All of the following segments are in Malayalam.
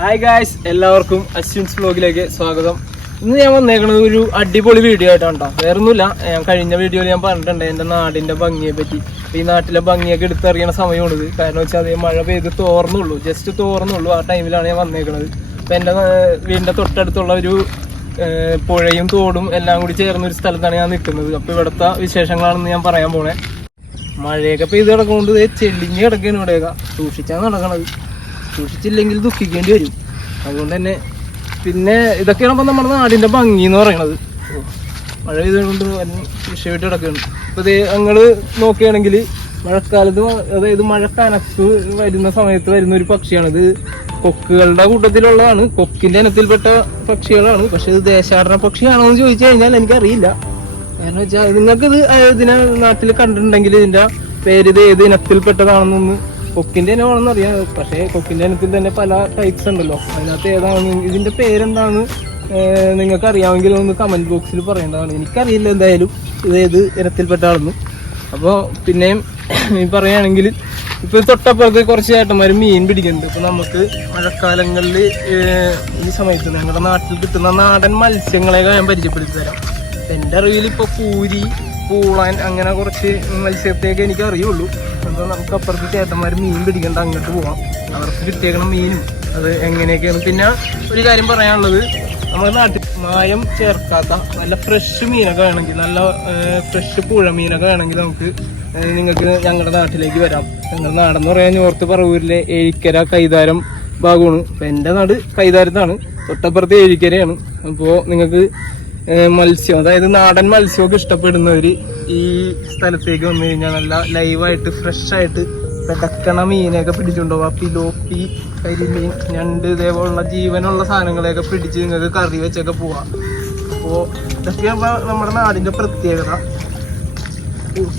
ഹായ് ഗായ്സ് എല്ലാവർക്കും അശ്വിൻസ് വ്ലോഗിലേക്ക് സ്വാഗതം. ഇന്ന് ഞാൻ വന്നേക്കുന്നത് ഒരു അടിപൊളി വീഡിയോ ആയിട്ടാണ് കേട്ടോ വേറൊന്നുമില്ല ഞാൻ കഴിഞ്ഞ വീഡിയോയിൽ ഞാൻ പറഞ്ഞിട്ടുണ്ട് എന്റെ നാടിന്റെ ഭംഗിയെ പറ്റി. ഈ നാട്ടിലെ ഭംഗിയൊക്കെ എടുത്തറിയണ സമയമാണിത്. കാരണം വെച്ചാൽ അതേ മഴ പെയ്ത് തോർന്നുള്ളൂ ജസ്റ്റ് തോർന്നുള്ളൂ ആ ടൈമിലാണ് ഞാൻ വന്നേക്കുന്നത് അപ്പം എന്റെ വീടിന്റെ തൊട്ടടുത്തുള്ള ഒരു പുഴയും തോടും എല്ലാം കൂടി ചേർന്ന ഒരു സ്ഥലത്താണ് ഞാൻ നിൽക്കുന്നത്. അപ്പോൾ ഇവിടുത്തെ വിശേഷങ്ങളാണെന്ന് ഞാൻ പറയാൻ പോണേ. മഴയൊക്കെ പെയ്ത് കിടക്കുന്നുണ്ട് ദേ ചെളിഞ്ഞ് കിടക്കുകയാണ് ഇവിടെയൊക്കെ സൂക്ഷിച്ചാണ് നടക്കണത്. സൂക്ഷിച്ചില്ലെങ്കിൽ ദുഃഖിക്കേണ്ടി വരും. അതുകൊണ്ട് തന്നെ പിന്നെ ഇതൊക്കെയാണ് ഇപ്പം നമ്മുടെ നാടിന്റെ ഭംഗി എന്ന് പറയണത് മഴ പെയ്തുകൊണ്ട് വിഷയമായിട്ട് കിടക്കുകയാണ്. ഇപ്പോൾ ഇത് ഞങ്ങൾ നോക്കുകയാണെങ്കിൽ മഴക്കാലത്ത് അതായത് മഴ കനത്ത് വരുന്ന സമയത്ത് വരുന്ന ഒരു പക്ഷിയാണ് ഇത് കൊക്കുകളുടെ കൂട്ടത്തിലുള്ളതാണ്. കൊക്കിന്റെ ഇനത്തിൽപ്പെട്ട പക്ഷികളാണ്. പക്ഷെ ഇത് ദേശാടന പക്ഷിയാണോ എന്ന് ചോദിച്ചു കഴിഞ്ഞാൽ എനിക്കറിയില്ല. കാരണം വെച്ചാൽ നിങ്ങൾക്ക് ഇത് ഇതിനെ നാട്ടിൽ കണ്ടിട്ടുണ്ടെങ്കിൽ ഇതിന്റെ പേര് ഇത് ഏത് ഇനത്തിൽപ്പെട്ടതാണെന്നൊന്ന് കൊക്കിന്റെ ഇനമാണെന്ന് അറിയാം. പക്ഷേ കൊക്കിന്റെ ഇനത്തിൽ തന്നെ പല ടൈപ്സ് ഉണ്ടല്ലോ. അതിനകത്ത് ഏതാണ്? ഇതിന്റെ പേരെന്താണ്? നിങ്ങൾക്ക് അറിയാമെങ്കിൽ ഒന്ന് കമന്റ് ബോക്സിൽ പറയേണ്ടതാണ്. എനിക്കറിയില്ല എന്തായാലും ഇത് ഏത് ഇനത്തിൽപ്പെട്ടാണെന്ന് അപ്പോൾ പിന്നെയും പറയുകയാണെങ്കിൽ ഇപ്പോൾ തൊട്ടപ്പുറത്ത് കുറച്ച് ചേട്ടന്മാർ മീൻ പിടിക്കുന്നുണ്ട്. ഇപ്പോൾ നമുക്ക് മഴക്കാലങ്ങളിൽ ഈ സമയത്ത് ഞങ്ങളുടെ നാട്ടിൽ കിട്ടുന്ന നാടൻ മത്സ്യങ്ങളെ ഞാൻ പരിചയപ്പെടുത്തി തരാം. എന്റെ അറിവിൽ ഇപ്പോൾ പൂരി പൂളാൻ അങ്ങനെ കുറച്ച് മത്സ്യത്തെയൊക്കെ എനിക്ക് അറിയുള്ളൂ അപ്പോൾ നമുക്ക് അപ്പുറത്ത് ചേട്ടന്മാർ മീൻ പിടിക്കേണ്ട അങ്ങോട്ട് പോവാം. അവർക്ക് കിട്ടിയേക്കണ മീനും അത് എങ്ങനെയൊക്കെയാണ്? പിന്നെ ഒരു കാര്യം പറയാനുള്ളത് നമ്മുടെ നാട്ടിൽ മായം ചേർക്കാത്ത നല്ല ഫ്രഷ് മീനൊക്കെ വേണമെങ്കിൽ നല്ല ഫ്രഷ് പുഴ മീനൊക്കെ വേണമെങ്കിൽ നമുക്ക് നിങ്ങൾക്ക് ഞങ്ങളുടെ നാട്ടിലേക്ക് വരാം. ഞങ്ങളുടെ നാടെന്ന് പറയാൻ നോർത്ത് പറവൂരിലെ ഏഴിക്കര കൈതാരം ഭാഗമാണ്. അപ്പം എന്റെ നാട് കൈതാരത്താണ്. തൊട്ടപ്പുറത്ത് ഏഴിക്കരയാണ്. അപ്പോൾ നിങ്ങൾക്ക് മത്സ്യം. അതായത് നാടൻ മത്സ്യമൊക്കെ ഇഷ്ടപ്പെടുന്നവർ ഈ സ്ഥലത്തേക്ക് വന്നു കഴിഞ്ഞാൽ നല്ല ലൈവായിട്ട് ഫ്രഷായിട്ട് പെടക്കണ മീനെയൊക്കെ പിടിച്ചുകൊണ്ടുപോകാം പിലോപ്പി കരിമീൻ ഞണ്ട് ഇതേപോലുള്ള ജീവനുള്ള സാധനങ്ങളെയൊക്കെ പിടിച്ച് നിങ്ങൾക്ക് കറി വെച്ചൊക്കെ പോവാം. അപ്പോൾ ഇതൊക്കെയാകുമ്പോൾ നമ്മുടെ നാടിന്റെ പ്രത്യേകത.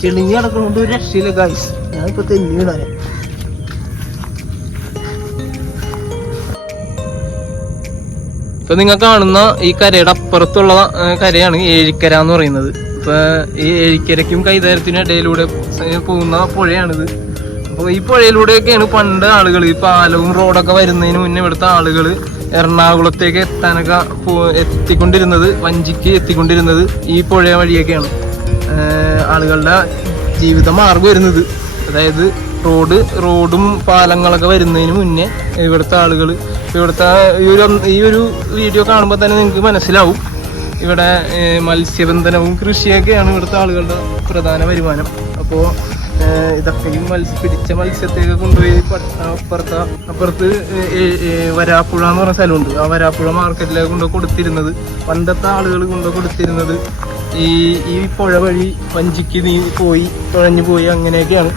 ചെളിഞ്ഞ് കിടക്കുന്നതുകൊണ്ട് ഒരു രക്ഷയില്ല ഗായ്സ് ഞാനിപ്പോൾ തെന്നി വീണാനെ ഇപ്പൊ നിങ്ങൾ കാണുന്ന ഈ കരയുടെ അപ്പുറത്തുള്ള കരയാണ് ഏഴിക്കര എന്ന് പറയുന്നത്. ഇപ്പൊ ഈ ഏഴിക്കരയ്ക്കും കൈതാരത്തിനും ഇടയിലൂടെ പോകുന്ന പുഴയാണിത്. അപ്പോൾ ഈ പുഴയിലൂടെയൊക്കെയാണ് പണ്ട് ആളുകൾ ഈ പാലവും റോഡൊക്കെ വരുന്നതിന് മുന്നേ ഇവിടുത്തെ ആളുകൾ എറണാകുളത്തേക്ക് എത്താനൊക്കെ എത്തിക്കൊണ്ടിരുന്നത് വഞ്ചിക്ക് എത്തിക്കൊണ്ടിരുന്നത് ഈ പുഴ വഴിയൊക്കെയാണ്. ആളുകളുടെ ജീവിത മാർഗം വരുന്നത്. അതായത് റോഡ് റോഡും പാലങ്ങളൊക്കെ വരുന്നതിന് മുന്നേ ഇവിടുത്തെ ആളുകൾ ഇവിടുത്തെ ഈ ഒരു ഈ ഒരു വീഡിയോ കാണുമ്പോൾ തന്നെ നിങ്ങൾക്ക് മനസ്സിലാവും. ഇവിടെ മത്സ്യബന്ധനവും കൃഷിയൊക്കെയാണ് ഇവിടുത്തെ ആളുകളുടെ പ്രധാന വരുമാനം. അപ്പോൾ ഇതൊക്കെയും മത്സ്യ പിടിച്ച മത്സ്യത്തെയൊക്കെ കൊണ്ടുപോയി അപ്പുറത്ത അപ്പുറത്ത് വരാപ്പുഴ എന്ന് പറഞ്ഞ സ്ഥലമുണ്ട്. ആ വരാപ്പുഴ മാർക്കറ്റിലേക്ക് കൊണ്ടുപോയി കൊടുത്തിരുന്നത് പണ്ടത്തെ ആളുകൾ കൊണ്ടുപോയി കൊടുത്തിരുന്നത് ഈ ഈ പുഴ വഴി വഞ്ചിക്ക് നീ പോയി തുഴഞ്ഞു പോയി അങ്ങനെയൊക്കെയാണ്.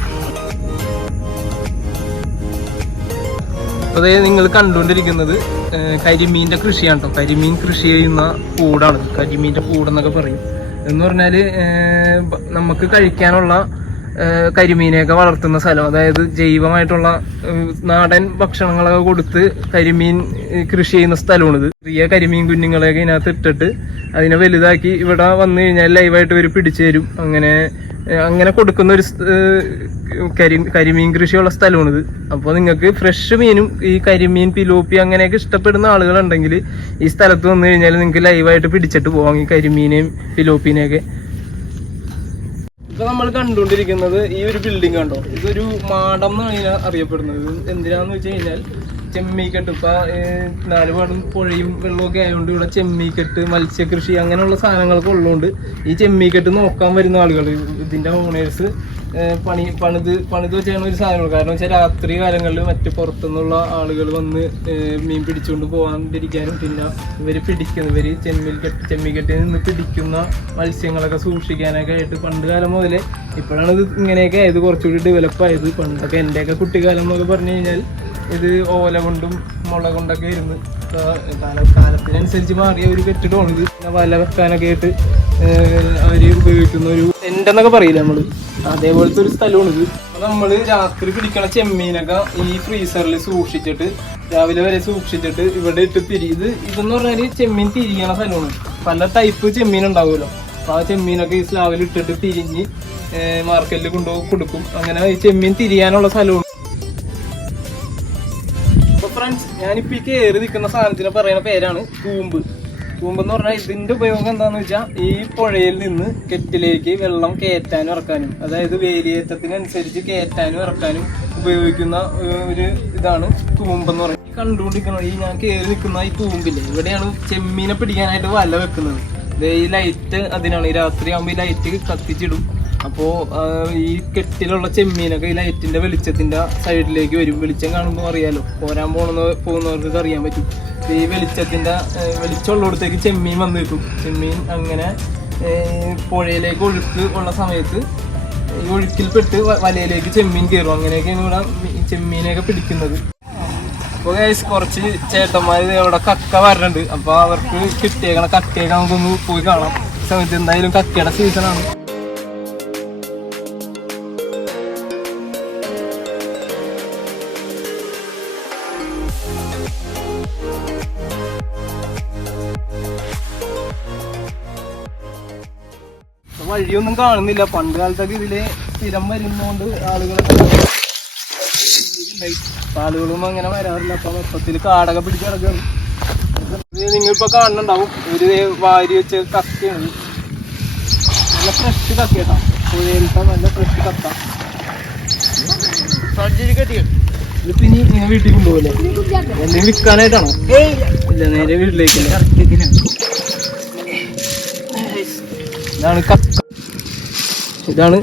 അതേ നിങ്ങൾ കണ്ടുകൊണ്ടിരിക്കുന്നത് കരിമീന്റെ കൃഷിയാണ് കേട്ടോ കരിമീൻ കൃഷി ചെയ്യുന്ന കൂടാണ്. കരിമീന്റെ കൂടെന്നൊക്കെ പറയും. എന്ന് പറഞ്ഞാൽ നമുക്ക് കഴിക്കാനുള്ള കരിമീനെയൊക്കെ വളർത്തുന്ന സ്ഥലം. അതായത് ജൈവമായിട്ടുള്ള നാടൻ ഭക്ഷണങ്ങളൊക്കെ കൊടുത്ത് കരിമീൻ കൃഷി ചെയ്യുന്ന സ്ഥലമാണിത്. ചെറിയ കരിമീൻ കുഞ്ഞുങ്ങളെയൊക്കെ ഇതിനകത്ത് ഇട്ടിട്ട് അതിനെ വലുതാക്കി ഇവിടെ വന്നു കഴിഞ്ഞാൽ ലൈവായിട്ട് ഇവർ പിടിച്ചു തരും. അങ്ങനെ അങ്ങനെ കൊടുക്കുന്ന ഒരു കരി കരിമീൻ കൃഷിയുള്ള സ്ഥലമാണിത്. അപ്പോൾ നിങ്ങൾക്ക് ഫ്രഷ് മീനും ഈ കരിമീൻ പിലോപ്പി അങ്ങനെയൊക്കെ ഇഷ്ടപ്പെടുന്ന ആളുകളുണ്ടെങ്കിൽ ഈ സ്ഥലത്ത് വന്നു കഴിഞ്ഞാൽ നിങ്ങൾക്ക് ലൈവായിട്ട് പിടിച്ചിട്ട് പോവാം. ഈ കരിമീനെയും പിലോപ്പിനെയൊക്കെ. ഇപ്പൊ നമ്മൾ കണ്ടുകൊണ്ടിരിക്കുന്നത് ഈ ഒരു ബിൽഡിംഗ് കണ്ടോ? ഇതൊരു മാടം എന്നാണ് അറിയപ്പെടുന്നത്. എന്തിനാന്ന് വെച്ച് കഴിഞ്ഞാൽ ചെമ്മീക്കെട്ട്. ഇപ്പൊ നാലുപാടും പുഴയും വെള്ളമൊക്കെ ആയതുകൊണ്ട് ഇവിടെ ചെമ്മീക്കെട്ട് മത്സ്യകൃഷി അങ്ങനെയുള്ള സാധനങ്ങളൊക്കെ ഉള്ളതുകൊണ്ട് ഈ ചെമ്മീക്കെട്ട് നോക്കാൻ വരുന്ന ആളുകൾ ഇതിന്റെ ഓണേഴ്സ് പണി പണിത് പണിത് വെച്ചാണ് ഒരു സാധനങ്ങൾ കാരണം വെച്ചാൽ രാത്രി കാലങ്ങളിൽ മറ്റ് പുറത്തുനിന്നുള്ള ആളുകൾ വന്ന് മീൻ പിടിച്ചുകൊണ്ട് പോകാണ്ടിരിക്കാനും പിന്നെ ഇവർ പിടിക്കുന്ന ഇവർ ചെമ്മീൽ കെട്ടി ചെമ്മീക്കെട്ടിൽ നിന്ന് പിടിക്കുന്ന മത്സ്യങ്ങളൊക്കെ സൂക്ഷിക്കാനൊക്കെ ആയിട്ട് പണ്ട് കാലം മുതലേ ഇപ്പോഴാണ് ഇത് ഇങ്ങനെയൊക്കെ ആയത് കുറച്ചുകൂടി ഡെവലപ്പ് ആയത്. പണ്ടൊക്കെ എന്റെയൊക്കെ കുട്ടിക്കാലം എന്നൊക്കെ പറഞ്ഞു കഴിഞ്ഞാൽ ഇത് ഓല കൊണ്ടും മുള കൊണ്ടൊക്കെ ഇരുന്ന് കാലത്തിനനുസരിച്ച് മാറിയ ഒരു കെട്ടിടമാണ് ഇത്. വല വെക്കാനൊക്കെ ആയിട്ട് അവർ ഉപയോഗിക്കുന്ന ഒരു എന്റെന്നൊക്കെ പറയില്ല നമ്മൾ? അതേപോലത്തെ ഒരു സ്ഥലമാണ് ഇത്. നമ്മൾ രാത്രി പിടിക്കണ ചെമ്മീനൊക്കെ ഈ ഫ്രീസറിൽ സൂക്ഷിച്ചിട്ട് രാവിലെ വരെ സൂക്ഷിച്ചിട്ട് ഇവിടെ ഇട്ട് തിരി ഇത് ഇതെന്ന് പറഞ്ഞാൽ ചെമ്മീൻ തിരിയണ സ്ഥലമാണ്. പല ടൈപ്പ് ചെമ്മീൻ ഉണ്ടാവുമല്ലോ. ആ ചെമ്മീനൊക്കെ ഈ സ്ലാവിൽ ഇട്ടിട്ട് തിരിഞ്ഞ് മാർക്കറ്റിൽ കൊണ്ടുപോയി കൊടുക്കും. അങ്ങനെ ഈ ചെമ്മീൻ തിരിയാനുള്ള സ്ഥലമാണ്. ഞാനിപ്പോ ഈ കയറി നിൽക്കുന്ന സാധനത്തിന് പറയുന്ന പേരാണ് കൂമ്പ്. കൂമ്പ് എന്ന് പറഞ്ഞാൽ ഇതിന്റെ ഉപയോഗം എന്താന്ന് വെച്ചാൽ ഈ പുഴയിൽ നിന്ന് കെറ്റിലേക്ക് വെള്ളം കയറ്റാനും ഇറക്കാനും. അതായത് വേലിയേറ്റത്തിനനുസരിച്ച് കയറ്റാനും ഇറക്കാനും ഉപയോഗിക്കുന്ന ഒരു ഇതാണ് കൂമ്പെന്ന് പറയുന്നത് ഈ കണ്ടുകൊണ്ടിരിക്കുന്നത് ഈ ഞാൻ കയറി നിൽക്കുന്ന ഈ കൂമ്പില്ലേ? ഇവിടെയാണ് ചെമ്മീനെ പിടിക്കാനായിട്ട് വല വെക്കുന്നത്. ഈ ലൈറ്റ് അതിനാണ്. ഈ രാത്രി ആകുമ്പോൾ ഈ ലൈറ്റ് കത്തിച്ചിടും. അപ്പോ ഈ കെട്ടിലുള്ള ചെമ്മീനൊക്കെ ഈ ലൈറ്റിന്റെ വെളിച്ചത്തിന്റെ സൈഡിലേക്ക് വരും. വെളിച്ചം കാണുമ്പോൾ അറിയാലോ. പോരാൻ പോണ പോകുന്നവർക്ക് അറിയാൻ പറ്റും. ഈ വെളിച്ചത്തിന്റെ ഏ, വെളിച്ചമുള്ളിടത്തേക്ക് ചെമ്മീൻ വന്നു കിട്ടും. ചെമ്മീൻ അങ്ങനെ പുഴയിലേക്ക് ഒഴുക്ക് ഉള്ള സമയത്ത് ഈ ഒഴുക്കിൽപ്പെട്ട് വലയിലേക്ക് ചെമ്മീൻ കയറും അങ്ങനെയൊക്കെയാണ് ഇവിടെ ചെമ്മീനെയൊക്കെ പിടിക്കുന്നത്. അപ്പോൾ ഗൈസ് കുറച്ച് ചേട്ടന്മാർ ഇവിടെ കക്ക വരണുണ്ട്. അപ്പോൾ അവർക്ക് കിട്ടിയേക്കണ കക്കയൊക്കെ നമുക്കൊന്ന് പോയി കാണാം. സമയത്ത് എന്തായാലും കക്കയുടെ സീസണാണ് വഴിയൊന്നും കാണുന്നില്ല. പണ്ട് കാലത്തൊക്കെ ഇതിൽ സ്ഥിരം വരുന്നോണ്ട് ആളുകളൊക്കെ ആളുകളും അങ്ങനെ വരാറില്ല. അപ്പൊ മൊത്തത്തിൽ കാടൊക്കെ പിടിച്ച് കിടക്കുകയാണ് നിങ്ങളിപ്പോ കാണുന്നുണ്ടാവും. ഒരു വാരി വെച്ച് കത്തിയാണ് നല്ല ഫ്രഷ് കക്ക. കേട്ടോ പുഴയിലത്തെ നല്ല ഫ്രഷ് കത്ത ഇതിപ്പോ നേരെ വീട്ടിലേക്ക് ഇതാണ്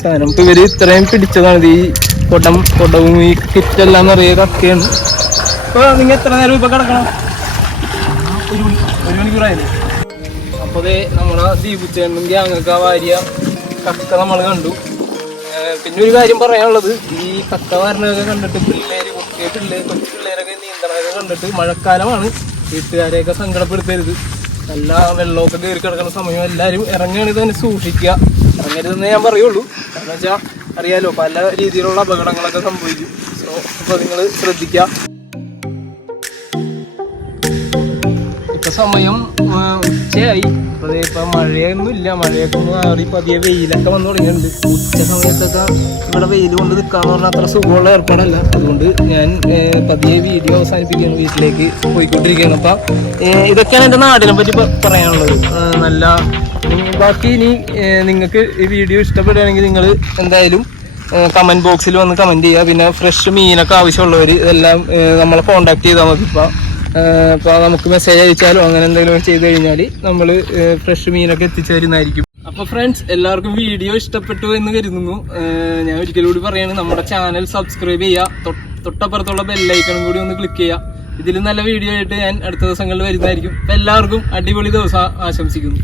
സാധനം. ഇപ്പൊ ഇവർ ഇത്രയും പിടിച്ചതാണ്. ഈ കൊടം കൊടവും ഈ കിറ്റെല്ലാം നിറയെ കക്കയാണ്. ഇപ്പൊ നിങ്ങൾ എത്ര നേരം ഇപ്പൊ കിടക്കണം? ഒരു മണി ഒരു മണിക്കൂറായില്ലേ? അപ്പൊ ദേ നമ്മളെ ദീപിച്ചേണ്ടും ഗ്യാങ്ങൊക്കെ വാരിയ കക്ക നമ്മൾ കണ്ടു. പിന്നെ ഒരു കാര്യം പറയാനുള്ളത്. ഈ കക്ക വരണതൊക്കെ കണ്ടിട്ട് പിള്ളേര് കുട്ടിയെ പിള്ളേർ കൊച്ചു പിള്ളേരൊക്കെ നീന്തണതൊക്കെ കണ്ടിട്ട് മഴക്കാലമാണ്. വീട്ടുകാരെയൊക്കെ സങ്കടപ്പെടുത്തരുത്. എല്ലാ വെള്ളമൊക്കെ കയറി കിടക്കുന്ന സമയം എല്ലാവരും ഇറങ്ങുകയാണെങ്കിൽ തന്നെ സൂക്ഷിക്കുക. ഇറങ്ങരുതെന്ന് ഞാൻ പറയുള്ളൂ. കാരണം വെച്ചാൽ അറിയാലോ പല രീതിയിലുള്ള അപകടങ്ങളൊക്കെ സംഭവിക്കും. സോ അപ്പോൾ നിങ്ങൾ ശ്രദ്ധിക്കുക ഇപ്പൊ സമയം ഉച്ചയായി. അപ്പൊ ദേ ഇപ്പൊ മഴയൊന്നും ഇല്ല. മഴയൊക്കെ ഒന്ന് മാറി പതിയെ വെയിലൊക്കെ വന്നു തുടങ്ങിയിട്ടുണ്ട്. ഉച്ച സമയത്തൊക്കെ ഇവിടെ വെയിൽ കൊണ്ട് നിൽക്കാന്ന് പറഞ്ഞാൽ അത്ര സുഖമുള്ള ഏർപ്പാടല്ല. അതുകൊണ്ട് ഞാൻ പതിയെ വീഡിയോ അവസാനിപ്പിക്കുകയാണ് വീട്ടിലേക്ക് പോയിക്കൊണ്ടിരിക്കുകയാണ്. അപ്പൊ ഇതൊക്കെയാണ് എന്റെ നാടിനെ പറ്റി പറയാനുള്ളത്. നല്ല ബാക്കി ഇനി നിങ്ങൾക്ക് ഈ വീഡിയോ ഇഷ്ടപ്പെടുകയാണെങ്കിൽ നിങ്ങൾ എന്തായാലും കമന്റ് ബോക്സിൽ വന്ന് കമന്റ് ചെയ്യുക. പിന്നെ ഫ്രഷ് മീനൊക്കെ ആവശ്യമുള്ളവർ ഇതെല്ലാം നമ്മളെ കോണ്ടാക്ട് ചെയ്താൽ മതി. ഇപ്പം അപ്പോൾ നമുക്ക് മെസ്സേജ് അയച്ചാലോ അങ്ങനെ എന്തെങ്കിലും ചെയ്ത് കഴിഞ്ഞാൽ നമ്മൾ ഫ്രഷ് മീനൊക്കെ എത്തിച്ചു തരുന്നതായിരിക്കും അപ്പോൾ ഫ്രണ്ട്സ് എല്ലാവർക്കും വീഡിയോ ഇഷ്ടപ്പെട്ടു എന്ന് കരുതുന്നു. ഞാൻ ഒരിക്കലും കൂടി നമ്മുടെ ചാനൽ സബ്സ്ക്രൈബ് ചെയ്യുക. തൊട്ടപ്പുറത്തുള്ള ബെല്ലൈക്കണും കൂടി ഒന്ന് ക്ലിക്ക് ചെയ്യുക. ഇതിലും നല്ല വീഡിയോ ആയിട്ട് ഞാൻ അടുത്ത ദിവസങ്ങളിൽ വരുന്നതായിരിക്കും. എല്ലാവർക്കും അടിപൊളി ദിവസം ആശംസിക്കുന്നു.